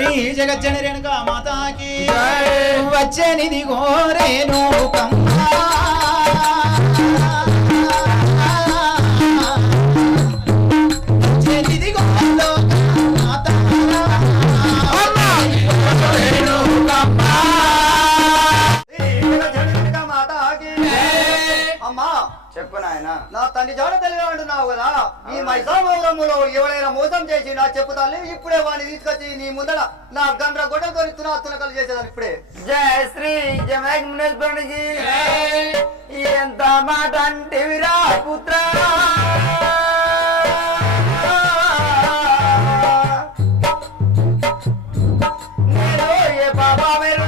శ్రీ జగజ్జనని రేణుకా మాతాకి వచ్చేనిది గోరేను కమ్మా చెప్పు నాయన. నా తండ్రి జాడ తెలివి అంటున్నావు కదా, ఈ మైసామౌరములో ఎవరైనా మోసం చేసి నా చెప్పు తల్లి ఇప్పుడే వాడిని తీసుకొచ్చి నీ ముందర నా గండ్ర గొడ్డలతో తునకలు చేసేదాన్ని ఇప్పుడే. జయ శ్రీ జమేశ్వరునికి ఎంత మాట అంటే విరా పుత్ర నేను ఏ బాబా మీరు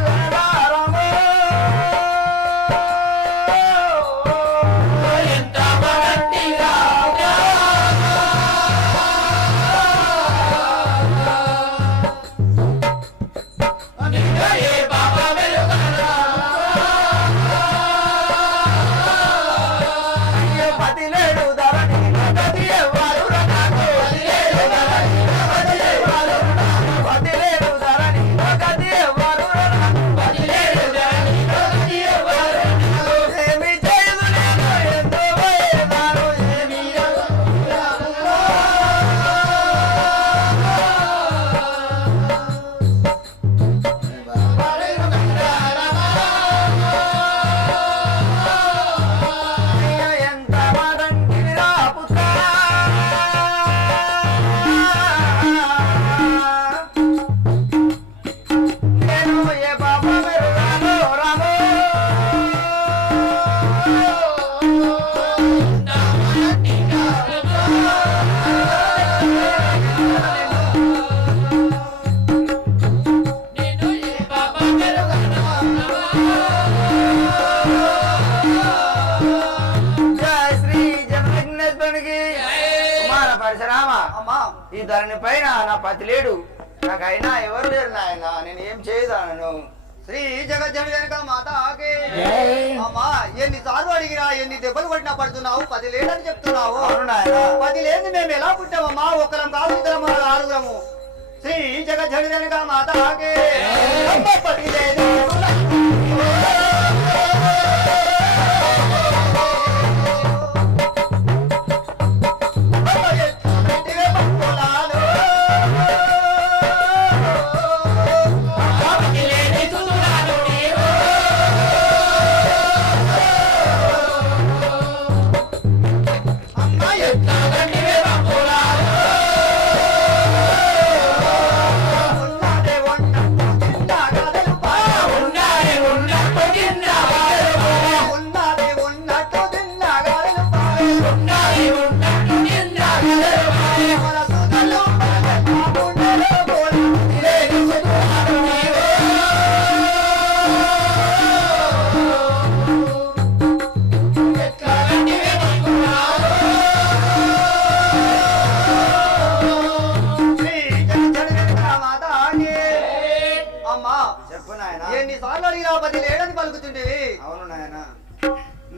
ఈ ధరణి పైన నా పతి లేడు, నాకైనా ఎవరు లేరు నాయన, నేను ఏం చేయదాను. శ్రీ జగజ్జనని మాతాకి అమ్మా ఎన్నిసార్లు అడిగినా ఎన్ని దెబ్బలు కొట్టినా పడుతున్నావు, 10 లేదని చెప్తున్నావు. 10 లేదు మేము ఎలా పుట్టామమ్మా, ఒకరం కాదు ఇద్దరం ఆరుగురము. శ్రీ జగజ్జనని మాతాకి 10 లేదు ఎన్నిసార్లు అడిగినా 10 లేడని పలుకుతుండేవి. అవును నాయన.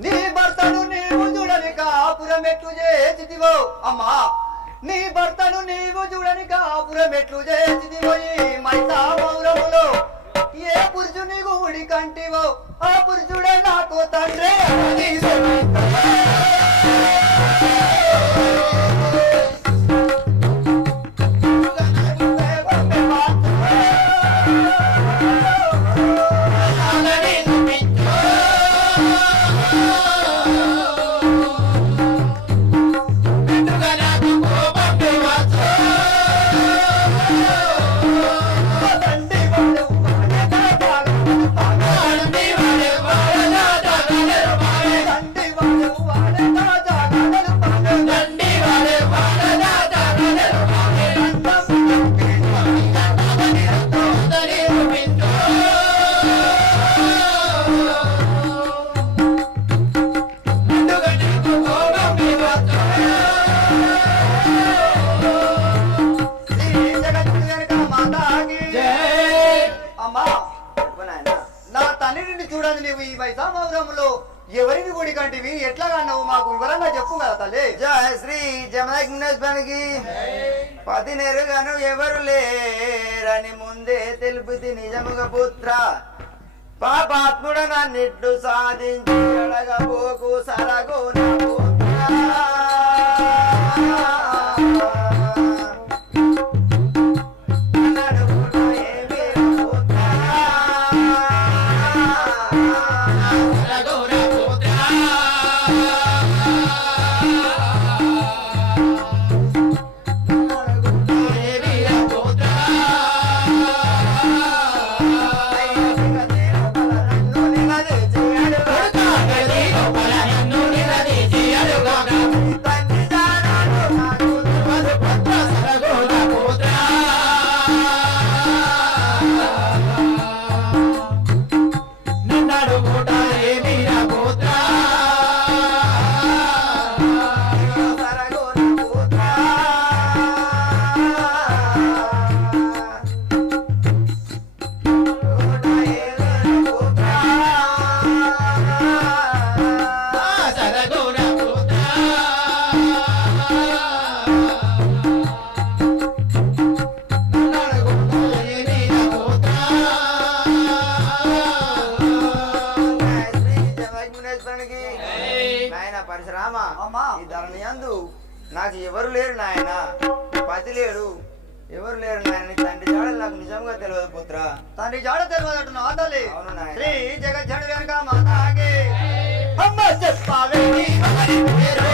నీ భర్తను నీవు చూడని కాపురం ఎట్లు చేసిదివో అమ్మా, నీ భర్తను నీవు చూడని కాపురం ఎట్లు చేసిదివో, ఈ మైసామౌరములో ఏ పురుషుని గుడి కంటివో ఆ పురుషుడే నాకు తండ్రి. చూడండి నువ్వు ఈ మైసామౌరములో ఎవరిని గుడి కంటివి, ఎట్లాగా అన్నావు మాకు వివరంగా చెప్పు కదా తల్లి. జయ శ్రీ జమేశ్వరునికి పతినెరుగను ఎవరు లేరని ముందే తెలుపుతి నిజముగా పుత్ర పాపాత్ముడ నన్నిట్లు సాధించి అడగబోకు సరగు నా పుత్ర నడుగుట ఏమి పుత్ర సరగోర పుత్ర పరశురామ అమ్మా. ఈ ధరణి యందు నాకు ఎవరు లేరు నాయన పతి లేడు ఎవరు లేరు నాయన నీ తండ్రి జాడలు నాకు నిజంగా తెలియదు పుత్ర తండ్రి జాడ తెలియదంటున్నావు తల్లి అవును నాయన. శ్రీ జగజ్జనుడి వెనక మాతాకి అమ్మ చెప్పావే నీ అమ్మని పేరు.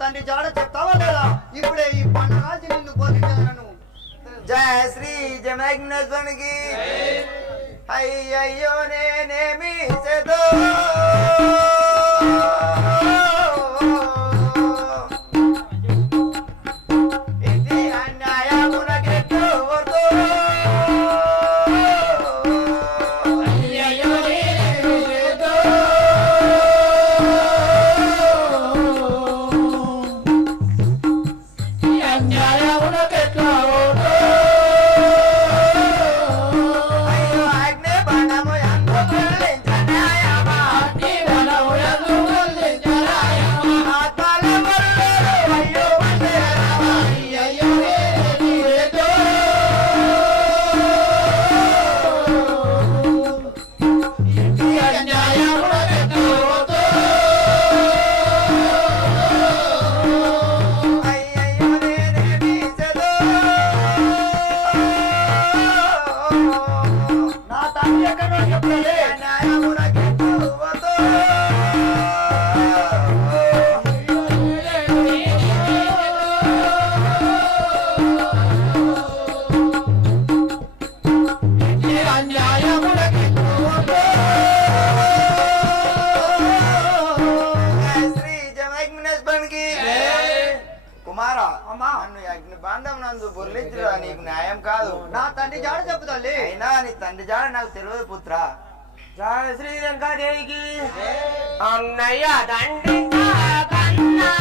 తండ్రి జాడ చెప్తావా లేదా? ఇప్పుడే ఈ పండుగ నిన్ను బోధించాను. జయ శ్రీ జమగ్నేశ్వరునికి అయ్యయ్యో నేనేమి చేదో ఇది అన్యాయమునకెట్టు వద్దు. అయ్యయ్యో నేనేమి చేదో ఈ అన్యాయమునకెట్లా వద్దు. అయ్యో అగ్ని బాణము యందు గుర్లించనాయమా. అగ్ని బాణము యందు గుర్లించనాయమా. ఆత్మల మరులేరు అయ్యో మందిరమా. అయ్యయ్యో నేనేమి చేదో ఈ అన్యాయమునకెట్లా వద్దు. అయ్యయ్యో నేనేమి చేదో. నా తండ్రి ఎక్కడో చెప్పలే. అన్యాయమునకెట్టు వద్దు. శ్రీ జమగ్నేశ్వరునికి కుమార అమ్మా. నన్ను అగ్ని బాంధం నందు బొర్లించురా నీకు న్యాయం కాదు. నా తండ్రి జాడ చెప్పు తల్లి. అయినా నీ తండ్రి జాడ నాకు తెలియదు పుత్ర. జయ శ్రీ రంగాదేవికి అన్నయ్య దండి కన్నా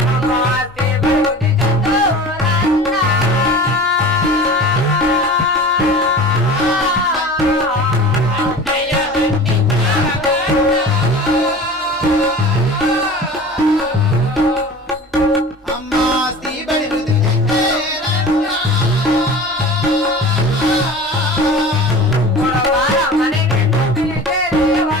నమస్తే భగవతి చంద్రవరన్నా. అమ్మా శ్రీబడి మృదు చెందేరన్నా. కొడవాల మనకి పిలిచేదేవా.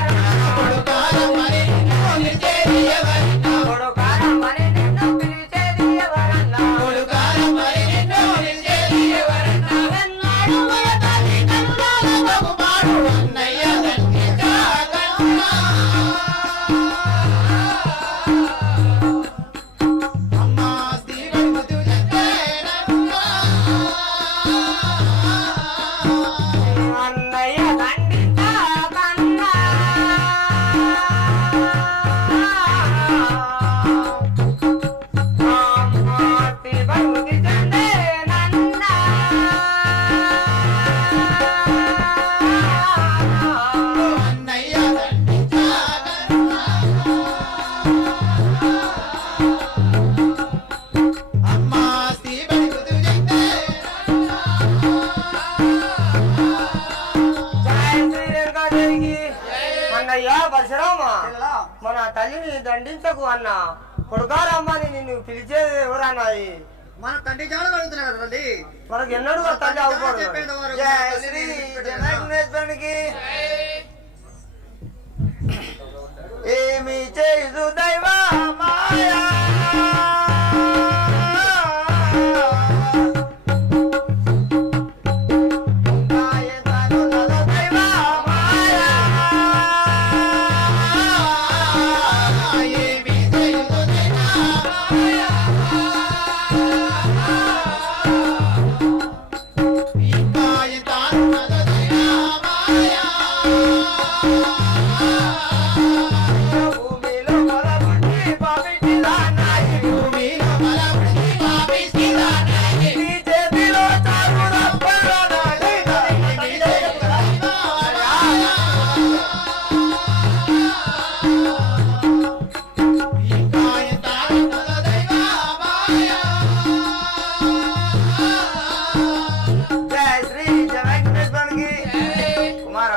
దండించకు అన్న కొడుకారమ్మని నిన్ను పిలిచేది ఎవరన్నాయి మన తండ్రి జాడలు అడుగుతున్నా కదా తల్లి మనకు ఎన్నడూ తల్లి అవ్వకూడదు చెప్పేంత వరకు జయ తల్లి శ్రీ విడిచిపెట్టేదా? జనకునేశ్వరునికి ఏమి చేయదు దైవ మాయా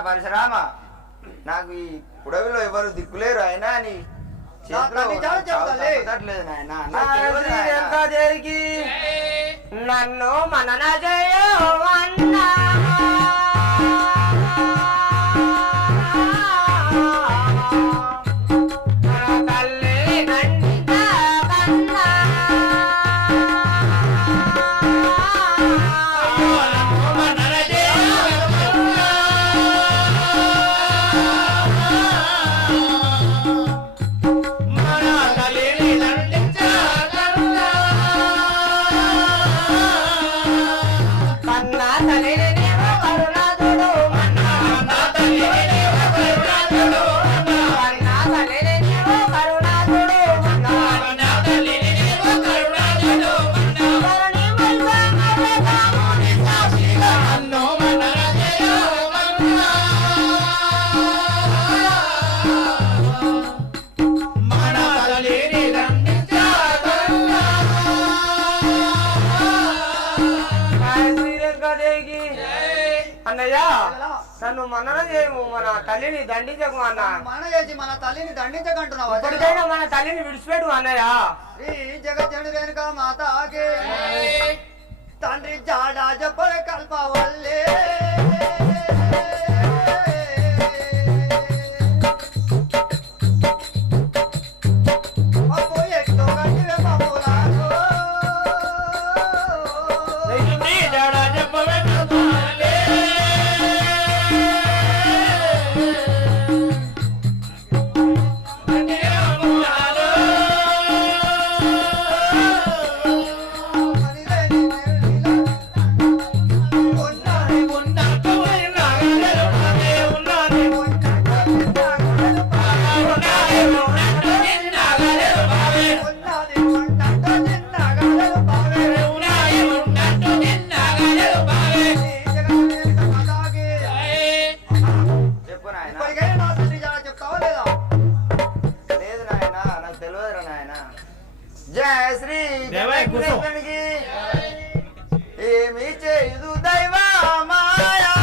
పరశురామ నాకు ఈ పుడవిలో ఎవరు దిక్కులేరు అయినా నీ నన్ను మనన చేయవన్నా నన్ను మనన చేయము మన తల్లిని దండించకు అన్న మన చేసి మన తల్లిని దండించకంటున్నావు ఇప్పటికైనా మన తల్లిని విడిచిపెట్టు అన్నయ్య శ్రీ జగజ్జనుడు రేణుక మాతాకి తండ్రి జాడా చెప్పల కల్పవల్లే జయ శ్రీ జగన్కి ఏమి చేయదు దైవ మాయా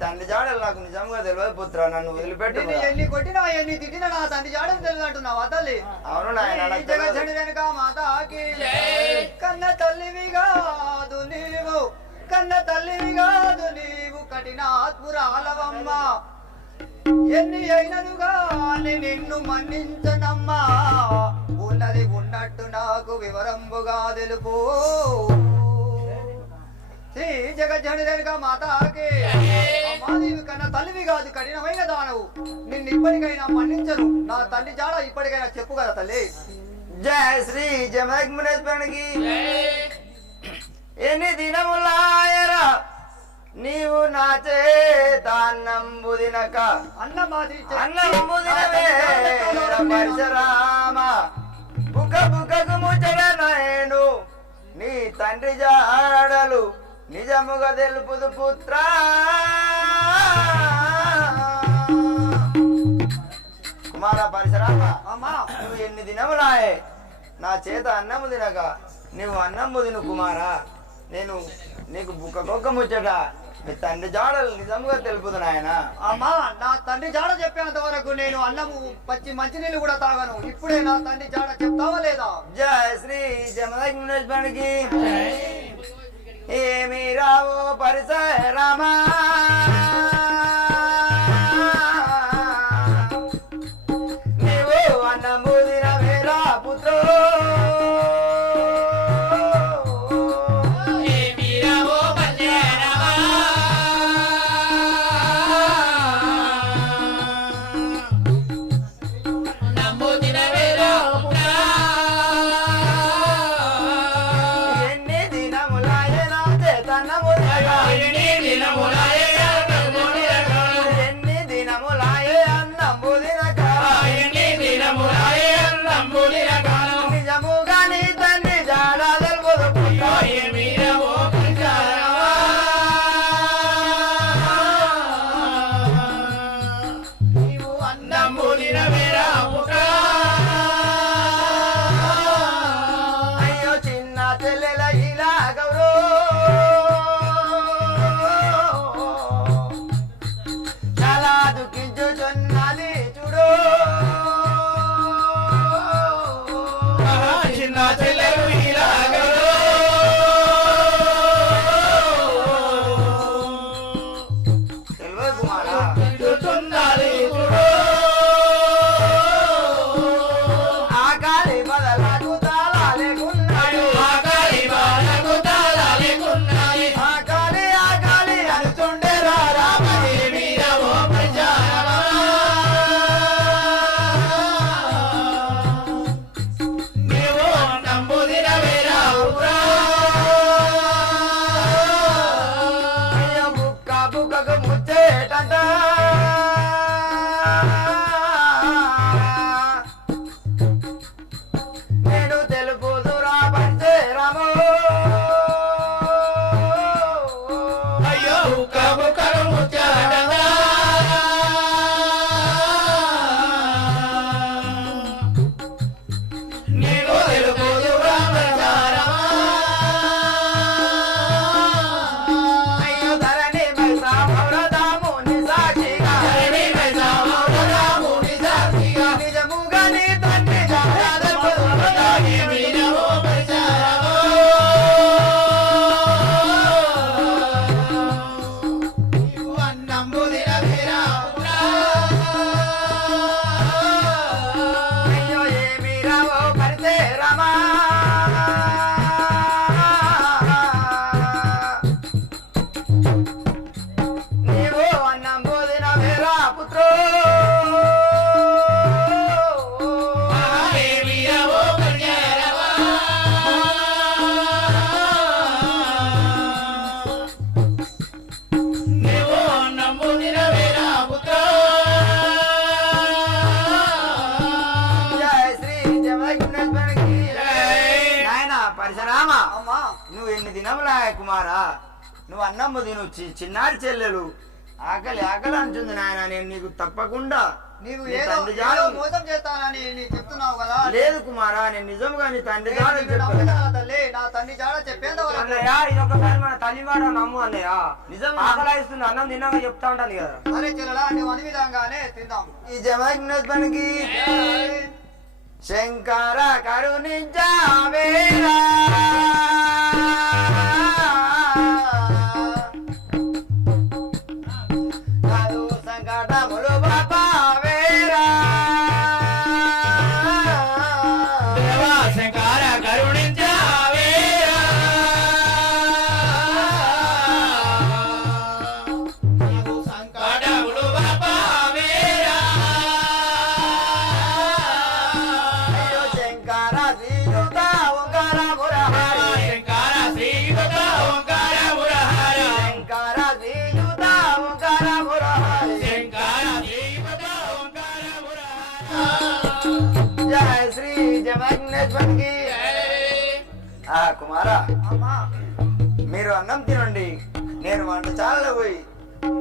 తండ్రి జాడలు నాకు నిజంగా తెలియదు పుత్ర నన్ను వదిలిపెట్టు ఎన్ని కొట్టినా ఎన్ని తిట్టినా నా తండ్రి జాడలు తెలియదు అంటున్నావా తల్లి అవును నాయన జగజ్జనుడు రేణుక మాతాకి కన్న తల్లివి కాదు నీవు కన్న తల్లివి కాదు నీవు కఠినాత్మురాలవమ్మా ఎన్ని అయిననుగా నిన్ను మన్నించనమ్మా మాకు వివరంబుగా తెలుపు శ్రీ జగజ్జనక మాతాకి అమ్మాదేవి కన్నా తల్లివి కాదు కఠినమైన దానవు నిన్ను ఇప్పటికైనా మన్నించను నా తల్లి జాడ ఇప్పటికైనా చెప్పు కదా తల్లి. జయ శ్రీ జమగ్మునేశ్వరునికి ఎన్ని దినములాయరా నీవు నా చేత అన్నంబు తినక అన్నంబు తినవే పరశురామ బుక బుకకు ముచ్చట నేను నీ తండ్రి జాడలు నిజముగా తెలుపుదు పుత్ర. కుమార పరశురామ అమ్మా నువ్వు ఎన్ని దినములాయే నా చేత అన్నము తినక నువ్వు అన్నము తిను కుమారా. నేను నీకు బుక్క ముచ్చట మీ తండ్రి జాడలు నిజముగా తెలుపుదు నాయన. అమ్మా నా తండ్రి జాడ చెప్పేంత వరకు నేను అన్నము పచ్చి మంచినీళ్ళు కూడా తాగను. ఇప్పుడే నా తండ్రి జాడ చెప్తావా లేదా? జయ శ్రీ జమదగ్మునేశ్వరునికి ఏమి రావో పరశురామా నీవు అన్నము తినవేరా పుత్రో. నువ్వు ఎన్ని దినములా కుమారా నువ్వు అన్నమ్మ తిను చిన్నారి చెల్లెలు ఆకలి ఆకలి అంటుంది నాయన. నేను నీకు తప్పకుండా నీవు ఏదో మోసం చేస్తానని చెప్తున్నావు కదా. లేదు కుమారా నేను నిజంగా నీ తండ్రి తల్లి నా తండ్రి జాడ చెప్పేంత అన్నయ్య ఇదొకసారి మన తల్లి వాడు నమ్ము అన్నయ్య. నిజం ఆకలిస్తుంది అన్నం తిన్నాక చెప్తా ఉంటాను కదా. సరే చెల్లెలా నువ్వు అన్ని విధంగానే తిందాం. ఈ జమగ్నేశ్వరునికి శంకర కరుణించావేరా కాదు సంకటములు బాబావేరా దేవా శంకర కరుణ జమాగ్నేశ్వరికి ఆ కుమారా అమ్మా మీరు అన్నం తినండి, నేను వంటశాలలో పోయి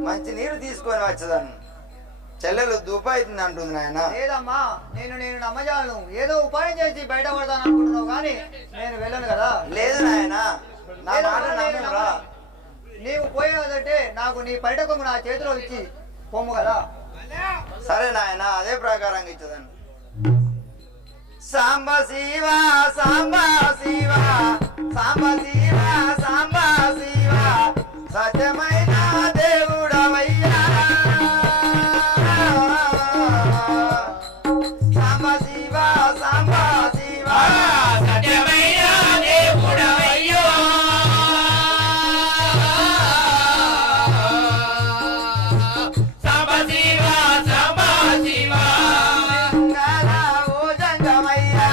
మంచి నీరు తీసుకొని వచ్చేదాన్ని. చెల్లెలు దూప అవుతుంది అంటుంది నాయన. లేదమ్మా, నేను నమ్మజాలను. ఏదో ఉపాయం చేసి బయట పడతాను అనుకుంటున్నావు కానీ నేను వెళ్ళను కదా. లేదు నాయన, నా మాట నమ్మురా. నీవు పోయేదంటే నాకు నీ బయట కొమ్ము నా చేతిలో ఇచ్చి పొమ్ము కదా. సరే నాయన, అదే ప్రకారంగా ఇచ్చేదాన్ని. సాంబ శివ సాంబ శివ సాంబ శివ సాంబ శివ సత్యమైన దేవుడవయ్యా. సాంబ శివ సాంబ శివ సత్యమైన దేవుడవయ్యో. సాంబ శివ సాంబ శివ లింగాల ఓ జంగమయ్యా,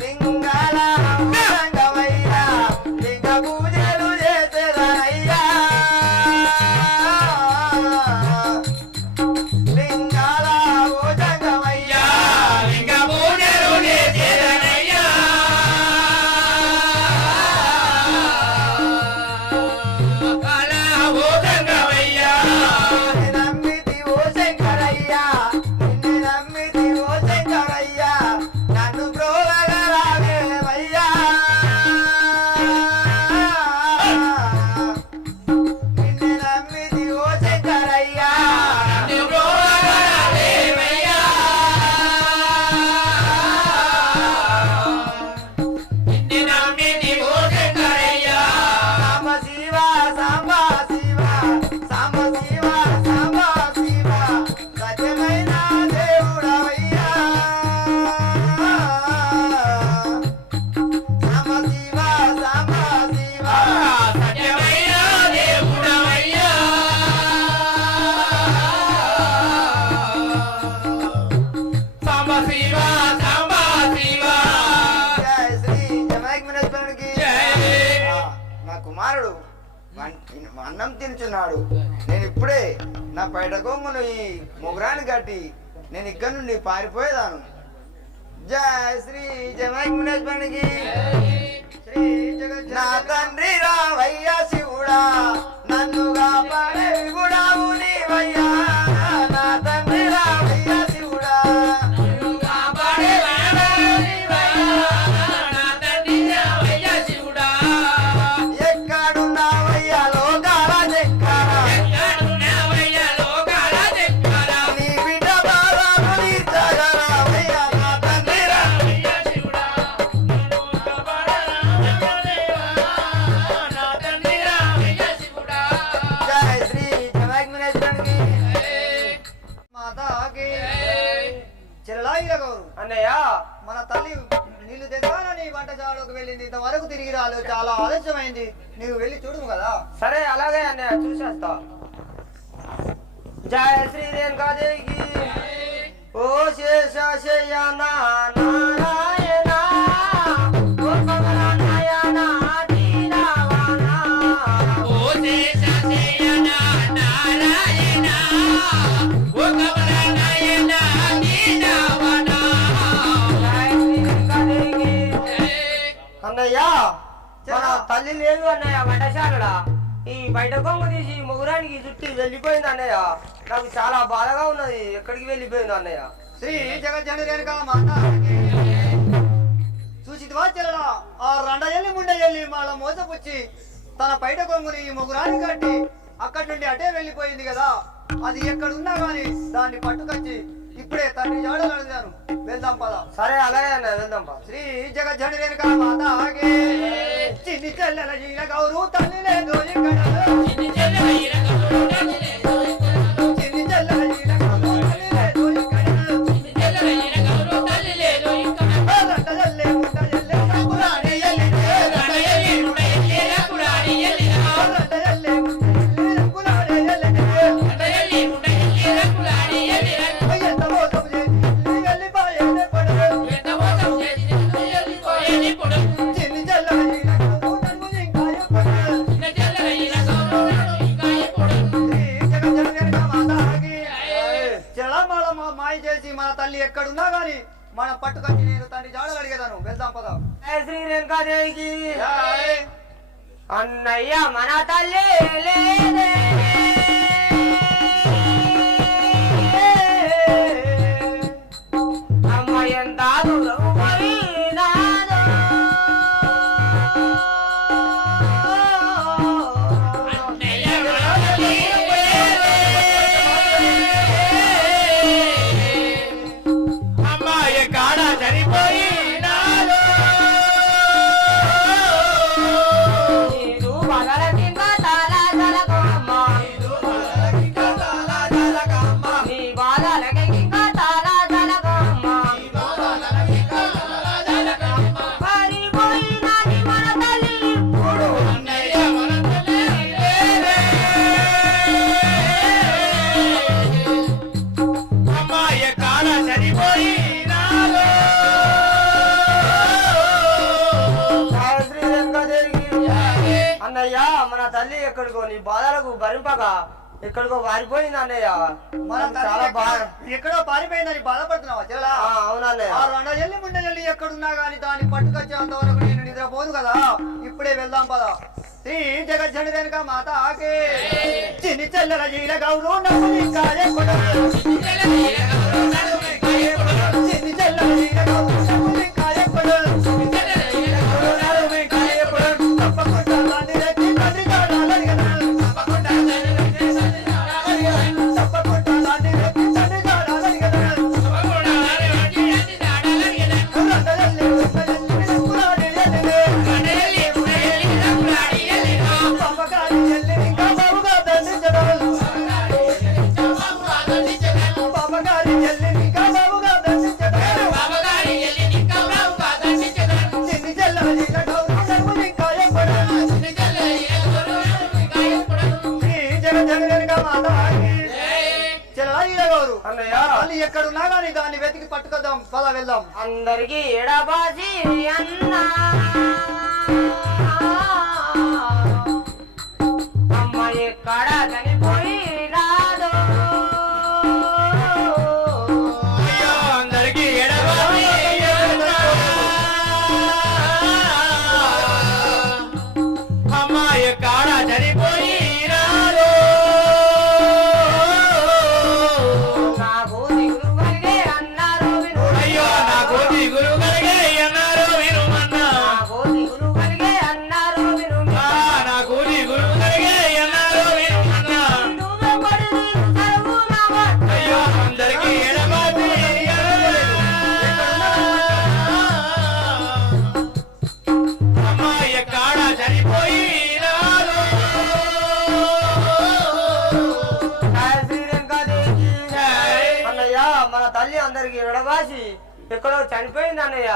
లింగాల ఓ జంగమయ్యా, లింగ పూజలు చేసేదనయ్యా. లింగాల ఓ జంగమయ్యా, లింగ పూజలు చేసేదనయ్యా. అలా ఓ జంగమయ్యా. నిన్ను నమ్మితి ఓ శంకరయ్యా, నిన్ను నమ్మితి ఓ శంకరయ్యా, నన్ను బ్రోవగరావేమయ్యా. నిన్ను నమ్మితి ఓ శంకరయ్యా, దేవయ్యా. నిన్ను నమ్మితి ఓ శంకరయ్యా. సాంబ శివ సాంబ శివ సాంబ శివ సాంబ శివ సత్యమైన దేవుడవయ్యా. సాంబ శివ సాంబ శివ సత్యమైన దేవుడవయ్యా. సాంబ శివ సాంబ శివ జయ శ్రీ జమాగ్నేశ్వరునికి. జై. నా కుమారుడు అన్నం తినుచున్నాడు. నేను ఇప్పుడే నా పైట కొంగును ఈ ముగ్గురాన్ని కట్టి నేను ఇక్కడ నుండి పారిపోయేదాను. జయ శ్రీ జమాగ్నేశ్వరునికి. శ్రీ జగత్ నా తండ్రి రావయ్య శివుడా, నన్ను కాపాడే విగుడావు నీవయ్యా. నా తండ్రి రావయ్య శివుడా, కాపాడే వాడవయ్యా. నా తండ్రి రావయ్య శివుడా. ఎక్కడున్నావయ్యా లోకాల శంకర, ఎక్కడున్నావయ్య లోకాల శంకర. నీ బిడ్డ బాధను తీర్చగలవయ్యా. నా తండ్రి రావయ్య శివుడా. నిన్ను కాపాడే రామదేవా. నా తండ్రి రావయ్య శివుడా. జయ శ్రీ జమాగ్నేశ్వరునికి. మాతాకి చెల్లాయిల గౌరు అన్నయ్య మన తల్లి నీళ్లు తెచ్చాలని వంటశాలకు వెళ్ళింది. ఇంతవరకు తిరిగి రాలేదు, చాలా ఆలస్యమైంది. నీవు వెళ్ళి చూడుము కదా. సరే అలాగే అన్నయ్య, చూసేస్తా. జయ శ్రీ రేణుకాదేవికి. ఓ శేషశయన నారాయణ, ఓ కమలనయన దీనవన. ఓ శేషశయన నారాయణ. ఓ కమలనయన దీనవన. జయ శ్రీ రేణుకాదేవికి. జై. అన్నయ్య మన తల్లి లేదు అన్నయ్య వంటశాలలా. ఈ బయట కొంగు తీసి ముగ్గురానికి చుట్టి వెళ్ళిపోయింది అన్నయ్య. నాకు చాలా బాధగా ఉన్నది. ఎక్కడికి వెళ్ళిపోయింది అన్నయ్య? శ్రీ జగజ్జనని రేణుకా మాతాకి. చూసిదివా చెల్లడా, ఆ రండ ఎల్లి ముండ ఎల్లి వాళ్ళ మోసపుచ్చి తన పైట కొంగుని ఈ ముగ్గురాన్ని కట్టి అక్కడి నుండి అటే వెళ్ళిపోయింది కదా. అది ఎక్కడున్నా గాని దాన్ని పట్టుకొచ్చి ఇప్పుడే తండ్రి జాడలు అడిగాను. వెళ్దాం పద. సరే అలాగే అన్నయ్య, వెళ్దాం పా. శ్రీ జగజ్జనని రేణుకా మాతాకి. చిన్ని చెల్లెల జీల గౌరు తల్లి లేదు ఇక్కడ. చిన్ని చెల్లెల గౌరు తల్లి లేదు ఇక్కడ. చిన్ని చెల్లెల జీల గౌరు తల్లి లేదు ఇక్కడ. చిన్ని చెల్లెల గౌరు తల్లి లేదు ఇక్కడ. రండ ఎల్లే ముండ ఎల్లే రంగులాడి ఎల్లినే. రణయలి రుణయలి రకులాడి ఎల్లినా. రండ ఎల్లే ముండ ఎల్లే రంగులాడి ఎల్లినే. రణయలి రుణయలి రకులాడి ఎల్లినా. ఎంత మోసం చేసి వెళ్ళిపోయేనే పడదు. ఎంత మోసం చేసి వెళ్ళిపోయేది పొడు. చిన్ని చెల్లెల జీల గౌరు నన్ను ఇంకా ఎప్పుడు. చిన్న చెల్లెల గౌరు ఇంకా ఎప్పుడు. శ్రీ జగజ్జనని రేణుకా మాతాకి. చెల్లమాల మాయ చేసి మన తల్లి ఎక్కడున్నా గాని మనం పట్టుకొచ్చి నేను తండ్రి జాడలు అడిగేదాను. చెప్పేదాను వెళ్దాం పద. శ్రీ రేణుకాదేవికి జై. అన్నయ్య మన తల్లి లేదే అమ్మ ఎంత దూరం పోయినాదో అమ్మాయి కాడ చనిపోయినాడు నీదు పగల కింద తాళా జలకమ్మ నీ బాధలకి ఇంకా తాళా జలకమ్మ పారిపోయినది మన తల్లి ఇప్పుడు అమ్మాయి కాడ చనిపోయినాడు శ్రీ రేణుకాదేవికి అన్నయ్య మన తల్లి ఎక్కడికో నీ బాధలకు భరింపక ఎక్కడికో పారిపోయింది అన్నయ్య మన నాకు తల్లి చాలా బాధ ఎక్కడో పారిపోయిందని బాధపడుతున్నావా చెల్లా? అవునన్నయ్య ఆ రెండెల్లి ముండెల్లి ఎక్కడున్నా గాని దాన్ని పట్టుకొచ్చేంత వరకు నేను నిద్రపోను కదా. ఇప్పుడే వెళ్దాం పద. శ్రీ జగజ్జని రేణుక మాత ఆకే చిన్ని చెల్లెల జీల గౌరు నవ్వుని కాయే కొడలు. చిన్ని చెల్లెల జీల గౌరు నవ్వుని కాయే కొడలు. తప్పకుండా దాన్ని రెచ్చి తండ్రి జాడాలని కదా. తప్పకుండా దాన్ని రెచ్చి తండ్రి జాడాలని కదా. రెండెల్లి పురాడి ఎల్లినే. పాపగారి ఎల్లి ఇంకా బావుగా దండించడం. పాపగారి ఎల్లి ఇంకా బావుగా దండించడం. చిన్ని చెల్లెల జీల గౌరు నవ్వుని కాయే కొడలు. ఈ జగజ్జని రేణుక మాత ఆకే చెల్లెల జీల గౌరు అన్నయ్య వాళ్ళు ఎక్కడున్నా గాని దాన్ని వెతికి పట్టుకొద్దాం పద వెళ్దాం. అందరికి ఎడబాజీ అన్నా అమ్మ ఎక్కడ చనిపోయినాదో అయ్యో అందరికీ ఎడబావి అమ్మాయి కాడ చనిపోయినాడు నాకు దిగులు కలిగే అన్నారు విను అయ్యో నాకు దిగులు కలిగే అన్నారు వినుమన్నా నాకు దిగులు కలిగే అన్నారు విను నాకు దిగులు కలిగే అన్నారు వినుమన్నా నువ్వే పడి నీకు చదువు నా మాట. అయ్యో అందరికీ ఎడబావి అమ్మాయి కాడ చనిపోయినాడు శ్రీ రేణుకాదేవికి అన్నయ్య మన తల్లి అందరికి ఎడబాసి ఎక్కడో చనిపోయింది అన్నయ్య.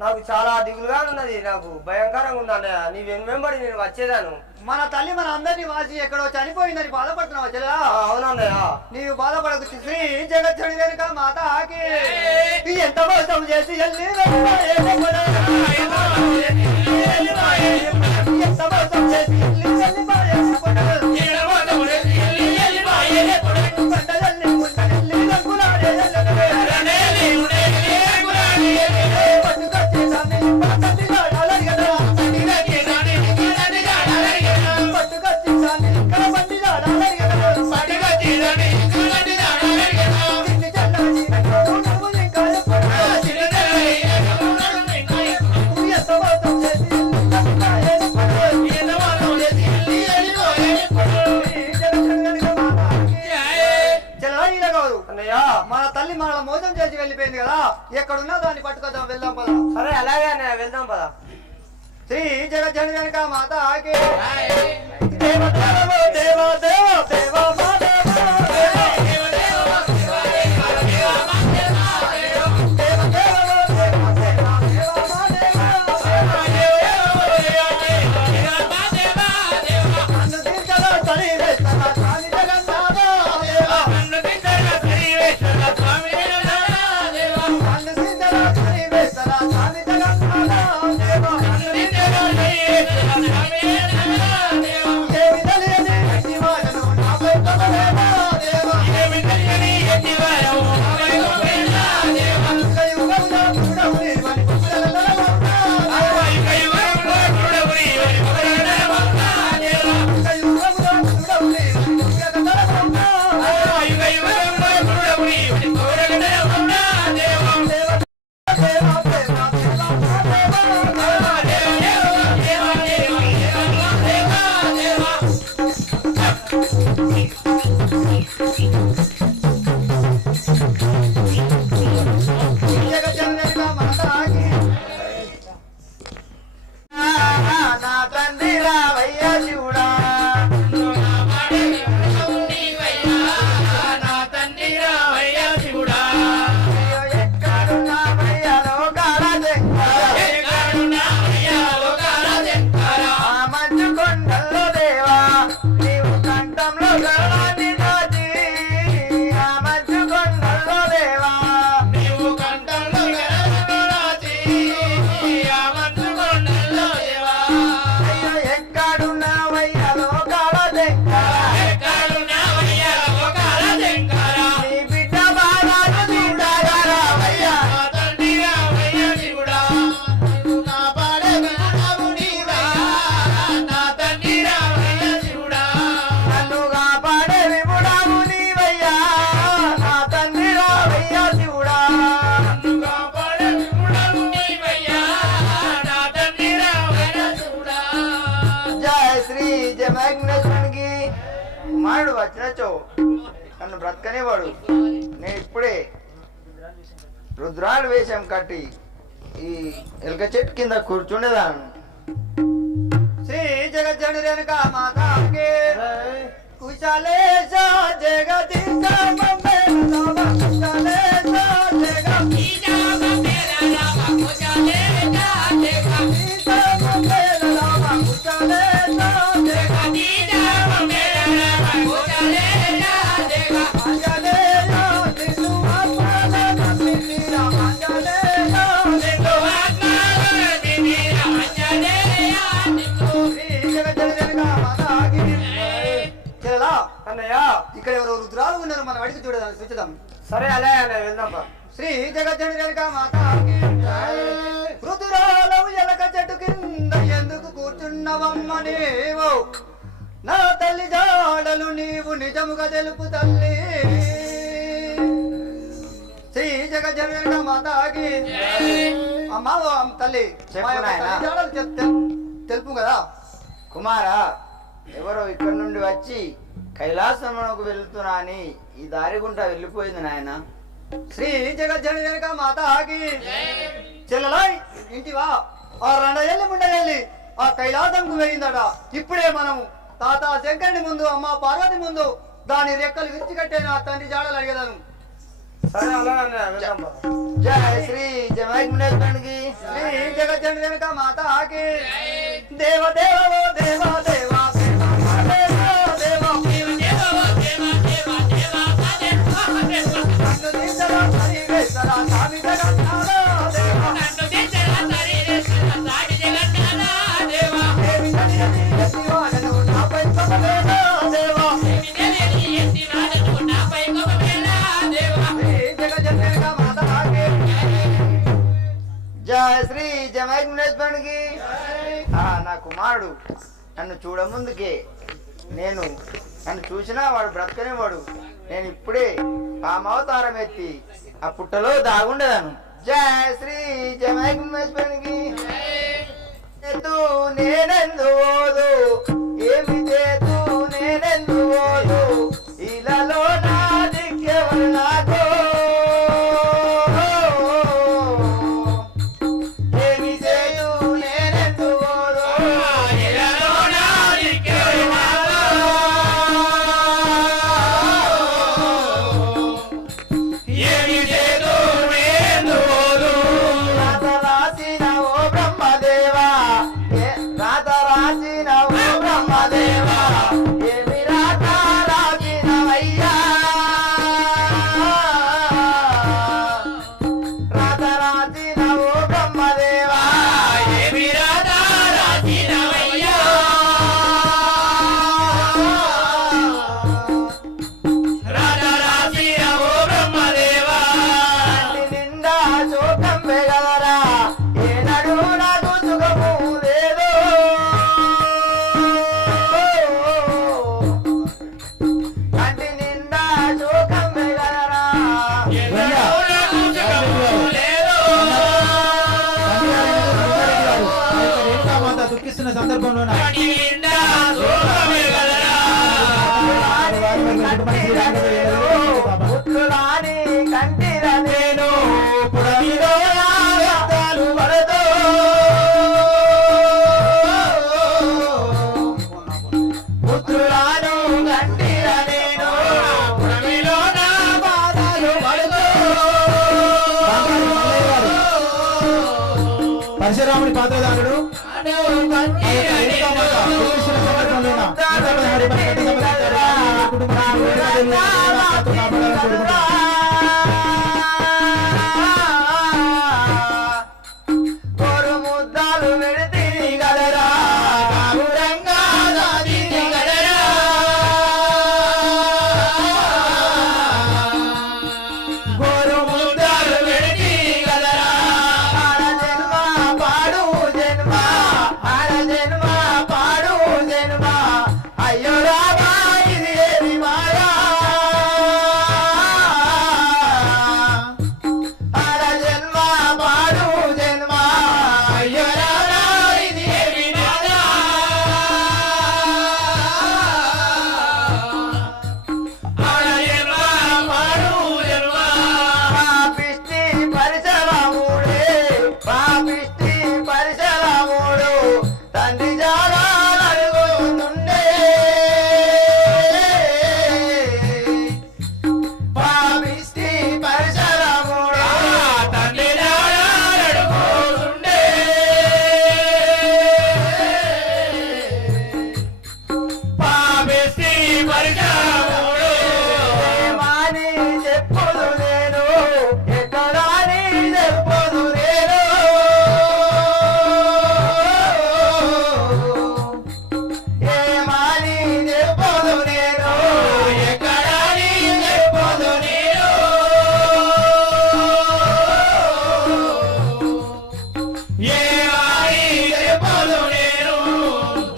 నాకు చాలా దిగులుగా ఉన్నది, నాకు భయంకరంగా ఉంది అన్నయ్య. నీ వెంబడి నేను వచ్చేదాను. మన తల్లి మన అందరినీ వాసి ఎక్కడో చనిపోయిందని బాధపడుతున్నావా చెల్లెలా? అవునన్నయ్య నీవు బాధపడకు శ్రీ జగజ్జని రేణుక మాత ఆకే ఎంత మోసం చేసి ఎల్లి వెళ్ళిపోయే కొడలు. ఎంత మోసం చేసి ఎల్లి వెళ్ళిపోయే కొడలు. పంటలల్లి ముండెల్లి రంగులాడే ఎల్లెలవే. పట్టుకొచ్చి దాన్ని పట్టండి జాడాలని కదా. పట్టుకొచ్చి దాన్ని ఇంకా బండి జాడాలని కదా. చిన్ని చెల్లెల జీల గౌరు నవ్వుని కాయే కొడలు. ఎంత మోసం చేసి అన్నయ్య మన తల్లి మన మోసం చేసి వెళ్ళిపోయింది కదా. ఎక్కడున్నా దాన్ని పట్టుకొద్దాం వెళ్దాం పద. సరే అలాగే అన్నయ్య వెళ్దాం పద. శ్రీ జగజ్జని రేణుక మాత ఆకే దేవ దేవ దేవ దేవ దేవ మా దేవ దేవ దేవ దేవ మా దేవ. నన్ను తీర్చలో తల్లి వేస్తన స్వామి జగన్నాథ దేవ. నన్ను తీర్చలో తల్లి వేస్తన స్వామి జగన్నాథ దేవ. ఏమి తెలియని వ్యక్తి వాడను నాపై జగజ్జనక మాతాకి నా తండ్రి రావయ్య శివుడా అయ్యో ఎక్కడున్నావయ్య లోకాల శంకర ఆ మంచు కొండల్లో దేవా నీవు కంఠంలో గర్వాన్ని దాచి ఆ మంచు కొండల్లో దేవా అయ్యో ఎక్కడున్నావయ్య లోకాల శంకర నీ బిడ్డ బాలాలు చూడగా రావయ్య నన్ను కాపాడే విముడాము నీవయ్యా నా తండ్రి రావయ్య శివుడా జయ శ్రీ జయమగ్నేశ్వరునికి కుమారుడు వచ్చినచో నన్ను బ్రతకనేవాడు నేను ఇప్పుడే రుద్రాడు వేషం కట్టి ఈ ఎలుక చెట్టు కింద కూర్చుండేదాను శ్రీ జగజ్జనక మాతాకి కుశలేశ జగదీశ మంగళ కుశలేశ జగదీశ మంగళ కుశలేశ అన్నయ్య ఇక్కడ ఎవరో రుద్రాలు ఉన్నారు మనం అడిగి చూడదాం సరే అలా అన్నయ్య వెళ్దాం శ్రీ జగజ్జనక మాతాకి రుద్రాలవు ఎలక చెట్టు కింద ఎందుకు కూర్చున్నవమ్మ నీవు నా తల్లి జాడలు నీవు నిజముగా తెలుపు తల్లి శ్రీ జగజ్జనక మాతాకి అమ్మా ఓ తల్లి చెప్పు మా యొక్క నాయనా. తల్లి జాడలు తెలుపు కదా కుమారా ఎవరో ఇక్కడ నుండి వచ్చి కైలాసమునకు వెళ్తున్నా అని ఈ దారి గుంటా వెళ్ళిపోయింది నాయన శ్రీ జగజ్జనక మాతాకి చెల్లలాయ్ ఇంటివా ఆ రండయల్లి ముండయల్లి ఆ కైలాసంకు వెళ్ళిందట ఇప్పుడే మనం తాత శంకరుని ముందు అమ్మ పార్వతి ముందు దాని రెక్కలు విరిచికట్టే నా తండ్రి జాడలు అడిగేదాను సరే అలా అన్నయ్య వెళ్దాం జయ శ్రీ జయమగ్నేశ్వరునికి శ్రీ జగజ్జనక మాతాకి దేవ దేవ ఓ దేవ దేవ నన్ను దీసరా సరిగేసరా స్వామి జగన్నాథ దేవి నడియని ఎత్తివాడను నాపై కమలేనా దేవా శ్రీ జగజ్జనక మాతాకి జయ శ్రీ జయమగ్నేశ్వరునికి నా కుమారుడు నన్ను చూడముందుకే నన్ను చూసినా వాడు బ్రతకనేవాడు నేను ఇప్పుడే పామవతారం ఎత్తి ఆ పుట్టలో దాగుండేదాను జయ శ్రీ జయమగ్నేశ్వరునికి నేనెందు ఓదు ఏమి చేతు నేనెందు ఓదు ఇలాలో నా దిక్కెవరు నాకో ఏమి చేతు నేనెందు ఓదు ఇలాలో నా దిక్కెవరు నాకో ఏమి చేతు నేనెందు ఓదు రాత రాసిన ఓ బ్రహ్మదేవా రాత రాసి చేస్తున్న సందర్భంలో నిండా శోభమే కదరా పుత్రులాని కంటిర నేను పుడమిలో వ్యర్థాలు పడతో పుత్రులాను గంటిర నేను పురమిలో నా పాదాలు పడతో పరశురాముడి పాత్రధారుడు ముద్దాలు పెడితే గదరా అయ్యో రామా ఇది ఏమి మాయా ఆడ జన్మ పాడు జన్మ అయ్యో రామా ఇది ఏమి మాయా పాపిష్టి పరిసరముడే పాపిష్టి పరిసరముడు తండ్రి జాడా నడుగుతుండే పాపిష్టి పరిసరముడు తండ్రి నడుగుతుండే పాపిష్టి పరిసరముడు ఏమని చెప్పుదు నేను ఎక్కడాని చెప్పుదు నేను ఏమని చెప్పుదు నేను ఎక్కడని చెప్పదు నేను ఏ వారి చెప్పదు నేను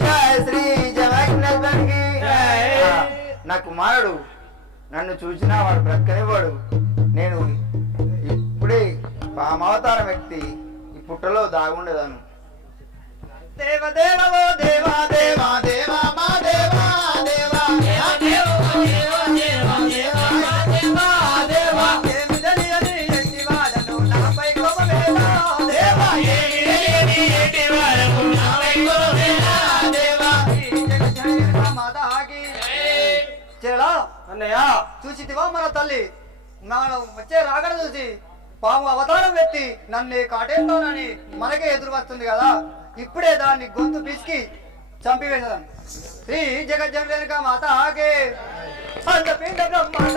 జయ శ్రీ జగన్నాథునికి నా కుమారుడు నన్ను చూసినా వాడు బ్రతకనివాడు. నేను ఇప్పుడే పామావతారం వ్యక్తి ఈ పుట్టలో దాగుండేదాను. దేవదేవో దేవా దేవా దేవా మా దేవా దేవా ఏమి తెలియని ఎట్టివాడను నాపై కోపమేలా దేవా మాతాకి చెరలా అన్నయ్య చూసితివా మన తల్లి మనం వచ్చే రాగడ చూసి పాము అవతారం ఎత్తి నన్ను కాటేస్తానని మనకే ఎదురు వస్తుంది కదా, ఇప్పుడే దాన్ని గొంతు పిసికి చంపివేశాను. శ్రీ జగజ్జనక మాతాకే అంతపిండ బ్రహ్మాండ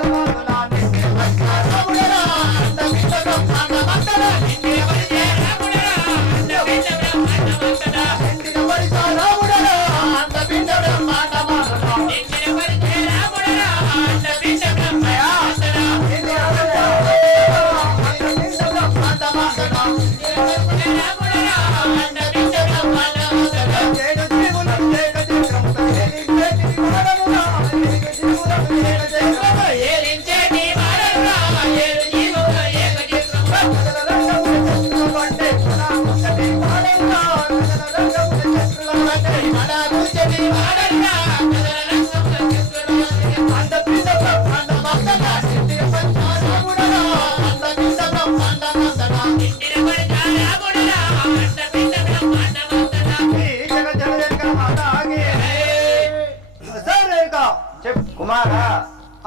కుమారా,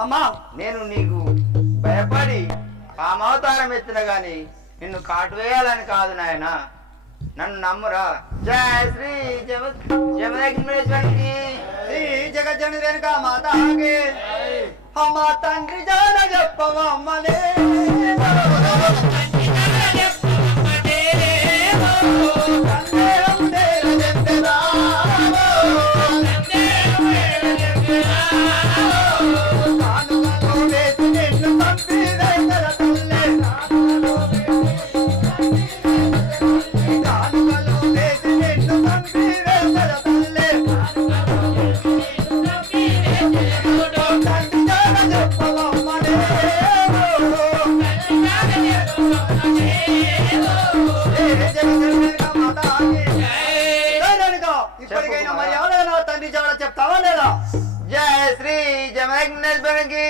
అమ్మా నేను నీకు భయపడి పామావతారం ఎత్తిన గాని నిన్ను కాటు వేయాలని కాదు నాయన, నన్ను నమ్మురా. జయ శ్రీ జమదగ్నేశ్వరికి శ్రీ జగజ్జని రేణుక మాతాకి అమ్మ తండ్రి జాన చెప్పవమ్మనే చెప్పవమ్మనే తండ్రి జాడ చెప్తావా లేదా? జయ శ్రీ జమగ్నేశ్వరికి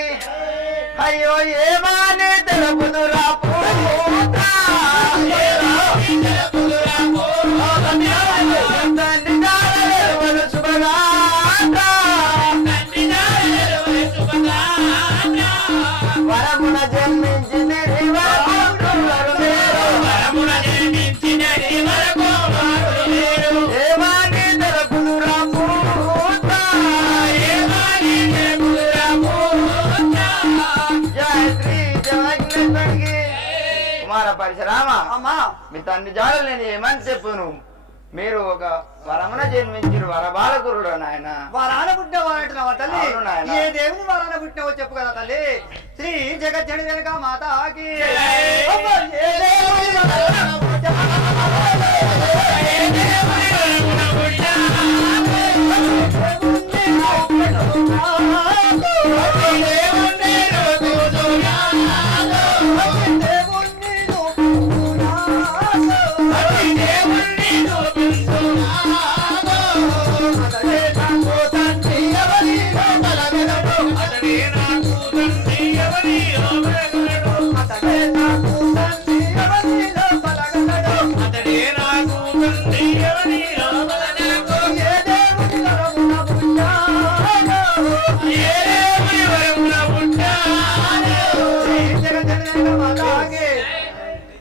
అయ్యో ఏమాని తెలుపుదురా పూత్రా తండ్రి జాడలు శుభగాత్రా వరమున జన్మించిన ఏమాని తెలుపుదురా పూత్రా జయ శ్రీ జమగ్నేశ్వరికి కుమార పరశురామ అమ్మా మీ తండ్రి జాడలు నేను ఏమని చెప్పును మీరు ఒక వరమున జన్మించిన వరబాలకురుడు నాయన వారాన పుట్టినవారంటున్నావా తల్లి? అవును నాయన. ఏ దేవుని వారాన పుట్టినవో చెప్పు కదా తల్లి. శ్రీ జగజ్జని వెనక మాతాకి అమ్మా, ఏ దేవుని వారాన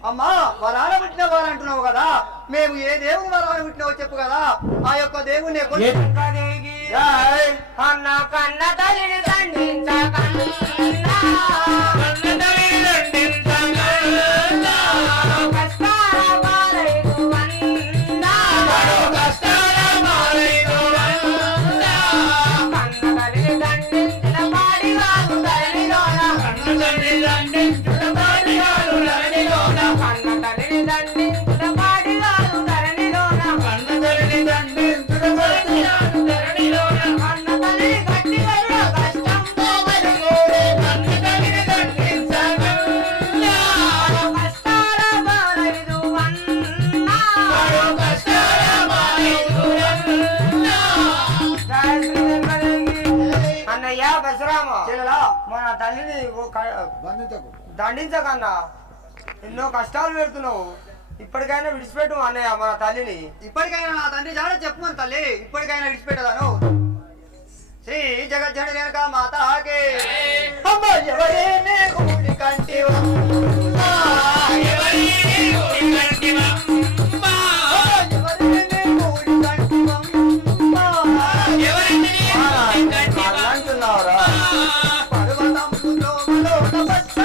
అమ్మా వరాన పుట్టిన వారు అంటున్నావు కదా, మేము ఏ దేవుని వరాన పుట్టినావో చెప్పు కదా. ఆ యొక్క దేవుని అన్న కన్న తల్లిని దండించకన్నా కష్టాల బాలైదు వందా కన్న తల్లిని దండించిన పాడి కాదు ధరణిలోన కన్న తల్లిని దండించిన పాడి కాదు ధరణిలోన కన్న తల్లి గట్టి వల్ల కష్టం పోవదు కన్న తల్లిని దండించగల్లా కష్టాల బాలైదు వన్నా అన్నయ్య పరశురామ చెల్లెలా మన తల్లిని దండించకన్నా ఎన్నో కష్టాలు పెడుతున్నావు, ఇప్పటికైనా విడిచిపెట్టు అన్నయ్య మన తల్లిని. ఇప్పటికైనా నా తండ్రి జాడ చెప్పమని తల్లి, ఇప్పటికైనా విడిచిపెట్టదాను. శ్రీ జగజ్జని వెనక మాతాకి అమ్మ ఎవరేనే కూడి కంటివమ్మా ఎవరేనే కూడి కంటివమ్మా అంటున్నావురా పర్వతంలో పట్ట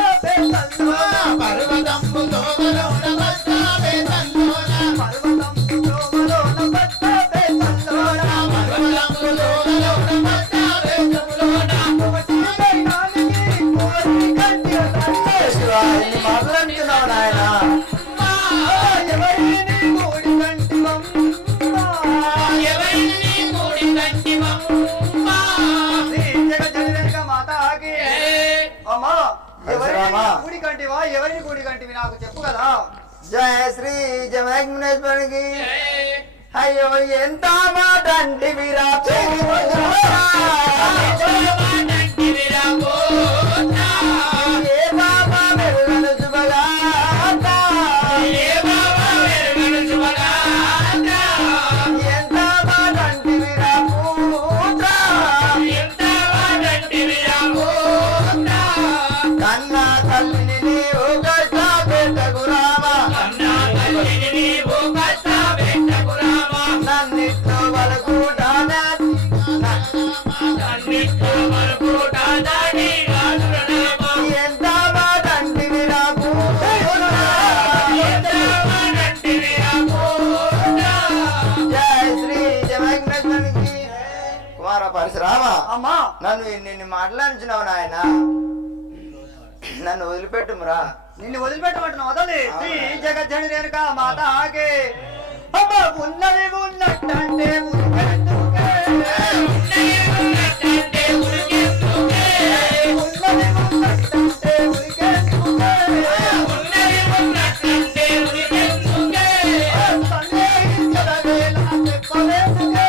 మాట్లాడుతున్నావు నాయన గుడి కంటివా ఎవరిని గుడి కంటివి నాకు చెప్పు కదా. జయ శ్రీ జమగ్నేశ్వరికి అయ్యో ఎంత మాట అంటే విరాట్ ఏ బాబా మెరుగను శుభగాత ఎంత మాట అంటే విరాపూత్ర కన్నా తల్లిని నీవు కష్టపెట్టకు రామా నన్నిట్లో వలకుటానా ఎంత మాట అంటే విరాపూత్ర జయ శ్రీ జమగ్నేశ్వరికి కుమార పరశురామ అమ్మా నిన్ను మాట్లాడించినావు నాయన, నన్ను వదిలిపెట్టుమురా. నిన్ను వదిలిపెట్టమంటున్నావు వదలి. శ్రీ జగజ్జని రేణుక మాతాకి అమ్మ ఉన్నది ఉన్నట్టంటే ఉరికెత్తుకే. ఉన్నది ఉన్నట్టంటే ఉరికెత్తుకే. సందేహించదవేలా చెప్పవేందుకే.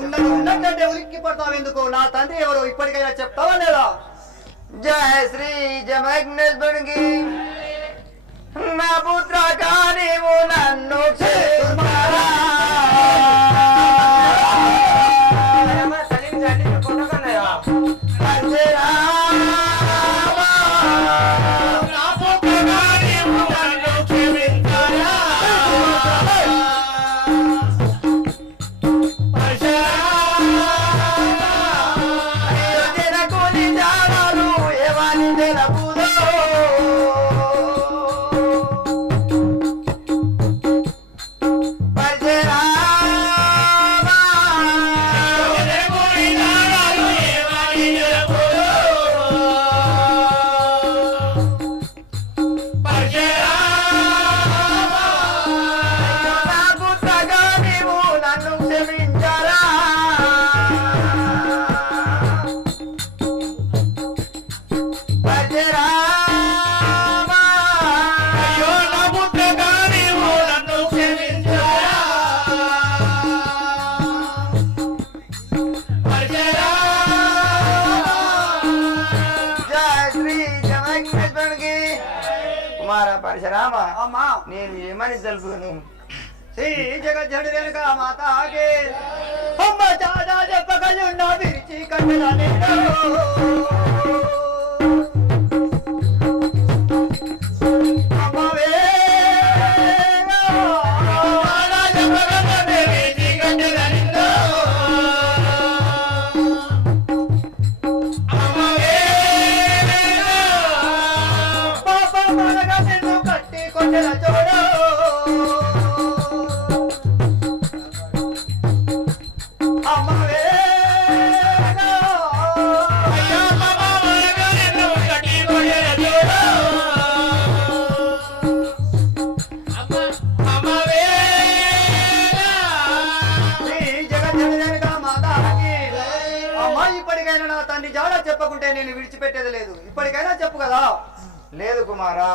ఉన్నది ఉన్నట్టే ఉలిక్కి పడతావు ఎందుకు? నా తండ్రి ఎవరు ఇప్పటికైనా చెప్తావా లేదా? జయ శ్రీ జమగ్నేశ్వరునికి నా పుత్ర కానివు నన్ను క్షమించుమారా. పరశురామ అమ్మా నేను ఏమని తెలుపును? శ్రీ జగజ్జనుడి వెనుక మాతాకి అమ్మ చాడా చెప్పగలున్నా విరిచి కట్టెలని అమ్మవే కట్టి కొట్టెల చూడు అమ్మవే ఇప్పటికైనా నా తండ్రి జాడ చెప్పకుంటే నేను విడిచిపెట్టేది లేదు. ఇప్పటికైనా చెప్పు కదా. లేదు కుమారా,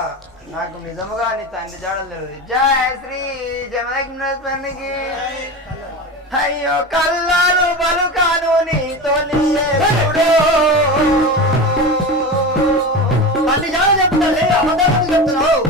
నాకు నిజముగా నీ తండ్రి జాడలు తెలియదు. జయ శ్రీ జమగ్నేశ్వరునికి అయ్యో కల్లాలు బలుకాను నీతో తండ్రి జాడ చెప్తాలే అబద్ధాలు చెప్తున్నావు.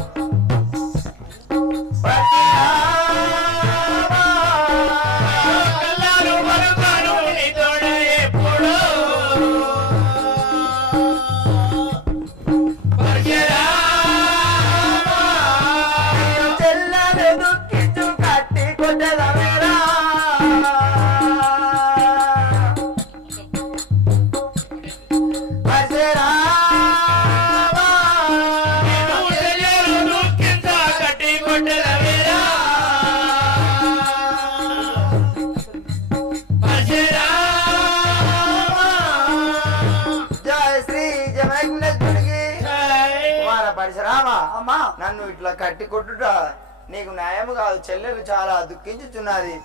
పరశురామ అమ్మా నన్ను ఇట్లా కట్టి కొట్టుట నీకు న్యాయము కాదు. చెల్లెలు చాలా దుఃఖించుచున్నది.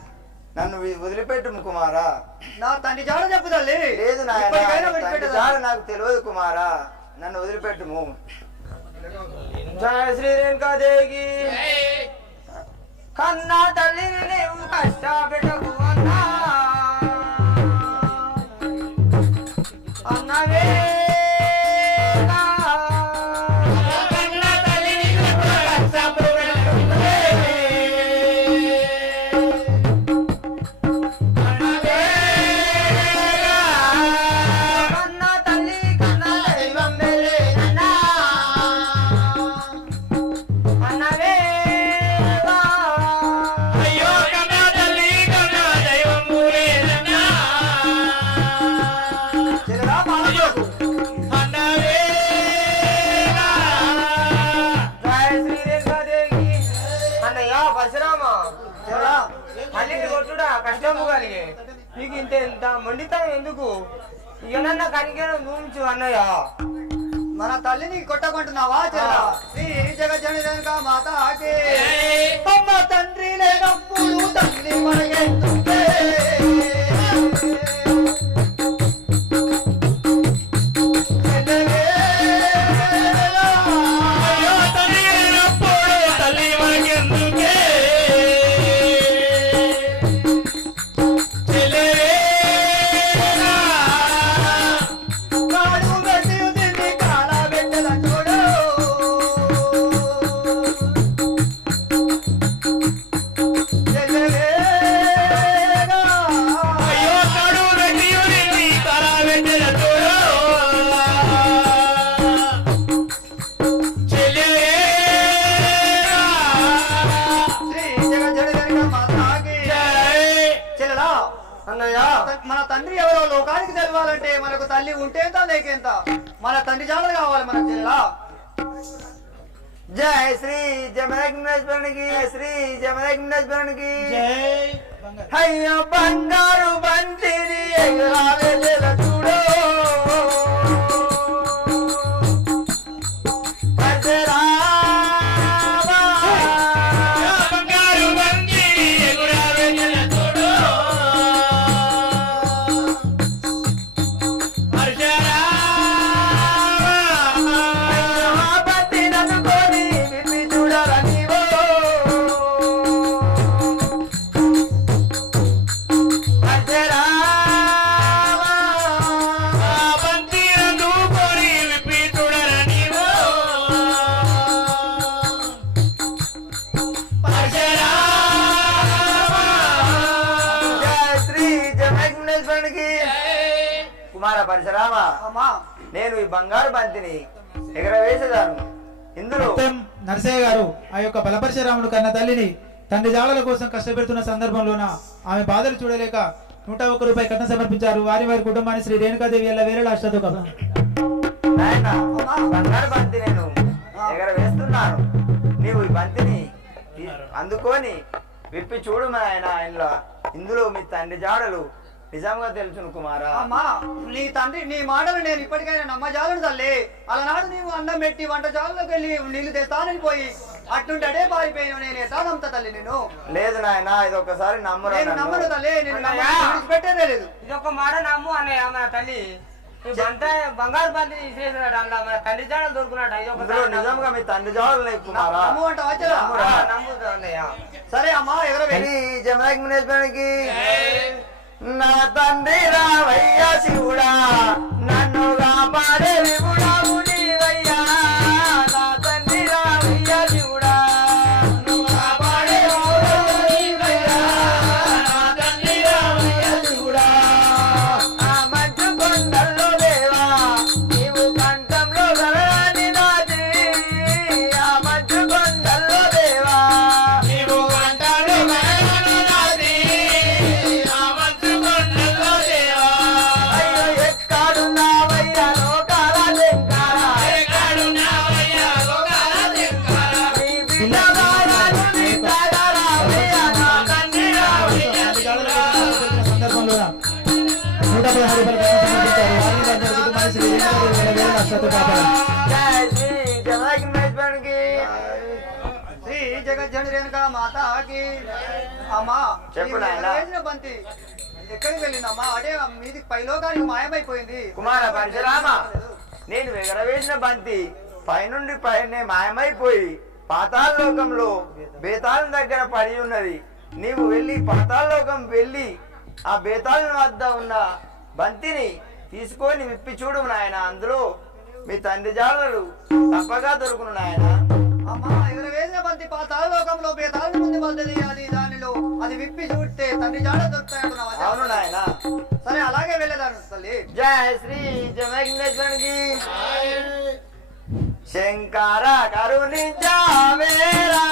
నన్ను వదిలిపెట్టుము కుమారా. నా తండ్రి జాడ చెప్పు తల్లి. లేదు నాయన, నాకు తెలియదు కుమారా, నన్ను వదిలిపెట్టుము. జయ శ్రీ రేణుకాదేవికి కన్నా తల్లిని నీవు కష్టపెట్టకు అన్నా అన్నవే కష్టము కానీ నీకు ఇంత మండితం ఎందుకు? ఇకనన్నా కనికేనా నూంచు అన్నయ్య. మన తల్లిని కొట్టకుంటున్నావా? శ్రీ జగజ్జనుడి వెనుక మాతాకి అమ్మ తండ్రి లేనప్పుడు తల్లి మనకెందుకే? చెల్లెలే చెల్లెలా అన్నయ్య మన తండ్రి ఎవరో లోకానికి తెలవాలంటే మనకు తల్లి ఉంటేంత లేకెంత మన తండ్రి జాడలు కావాలి మన చెల్లెలా జై శ్రీ జమదగ్నేశ్వరునికి శ్రీ జమదగ్నేశ్వరునికి అయ్యో బంగారు బంతిని ఎగురావెల్లెల చూడు బంగారు బంతి ఎగురావెన్నెల చూడు బంతిననుకొని విప్పి చూడరా నీవో బంతి అందుకొని విప్పి చూడరా నీవు జై శ్రీ జమదగ్నేశ్వరునికి కుమార పరశురామ అమ్మా నేను ఈ బంగారు బంతిని ఎగరవేసేదాను ఇందులో మొత్తం నరసయ్య గారు ఆ యొక్క బలపరశురాముడు కన్న తల్లిని తండ్రి జాడల కోసం కష్టపెడుతున్న సందర్భంలోన ఆమె బాధలు చూడలేక 101 రూపాయి కట్నం సమర్పించారు. వారి వారి కుటుంబాన్ని శ్రీ రేణుకాదేవి ఎల్ల వేరేల అష్టతో నాయన బంగారు బంతి నేను ఎగరవేస్తున్నాను నీవు ఈ బంతిని అందుకొని విప్పి చూడు నాయన ఇందులో మీ తండ్రి జాడలు నిజంగా తెలుసును కుమారా. అమ్మా నీ తండ్రి నీ మాటలు నేను ఇప్పటికైనా నమ్మజాలను తల్లి. అలనాడు నీవు అన్నం పెట్టి వంట జాలలోకి వెళ్ళి నీళ్లు తెస్తానని పోయి అట్టుంటే పారిపోయిన నేను ఎట్లా నమ్ముతా తల్లి నేను లేదు నాయన ఇది ఒక్కసారి నమ్మరు నేను నమ్మను తల్లి నేను అన్నయ్య. విడిచిపెట్టేదే లేదు. ఇది ఒక మాట నమ్ము అన్నయ్య మన తల్లి ఈ బంగారు బంతి తీసేసాడు అందులో మన తండ్రి జాడలు దొరుకున్నాడు ఇది ఇందులో ఒకసారి నిజంగా మీ తండ్రి జాడలు లేవు కుమారా. నమ్ము అంట వచ్చేదా నమ్ముతా అన్నయ్య సరే అమ్మా ఎగరవే శ్రీ జమదగ్నేశ్వరునికి నా తండ్రి రావయ్య శివుడా నన్ను కాపాడే విముడావు నీవయ్యా నా తండ్రి రావయ్య శివుడా నన్ను కాపాడే విముడావు నీవయ్యా నా తండ్రి రావయ్య శివుడా ఆ మంచు కొండల్లో దేవా నీవు కంఠంలో గలరాని నాది ఆ మంచు కొండల్లో దేవా నీవు అంటాడు నాది ఆ మంచు కొండల్లో దేవా అయ్యో ఎక్కడున్నావయ్యా లోకాల శంకరా ఎక్కడున్నావయ్యా లోకాల శంకర నీ బిడ్డ గాయాలు నీ తాగరావయ్యా నా తండ్రి రావయ్య సందర్భంలోన 116 రూపాయలు కట్నం సమర్పించారు. వారి వారి కుటుంబాన్ని శ్రీ రేణుకాదేవి ఎల్ల వేరేల అష్టతో జై శ్రీ జమదగ్నేశ్వరునికి శ్రీ జగజ్జనని రేణుకా మాతాకి అమ్మా చెప్పు నీవు నాయనా. ఎగరవేసిన బంతి ఎక్కడికి వెళ్ళిందమ్మా అదే మీది పైలోకానికి మాయమైపోయింది. కుమార పరశురామ నేను ఎగరవేసిన బంతి పైనుండి పైనే మాయమైపోయి పాతాళ లోకంలో బేతాళం దగ్గర పడి ఉన్నది. నీవు వెళ్ళి పాతాళ లోకం వెళ్ళి ఆ బేతాళం వద్ద ఉన్న బంతిని తీసుకొని విప్పి చూడు నాయన అందులో మీ తండ్రి జాడలు తప్పగా దొరుకును నాయన. అమ్మా ఎగరవేసిన బంతి పాతాళ లోకంలో బేతాళం ముందు పడ్డది అది దానిలో అది విప్పి చూస్తే తండ్రి జాడ దొరుకుతాయంటున్నావా? అవును నాయన. సరే అలాగే వెళ్ళేదాన్ని తల్లి. జయ శ్రీ జమదగ్నేశ్వరునికి శంకర కరుణించావేరా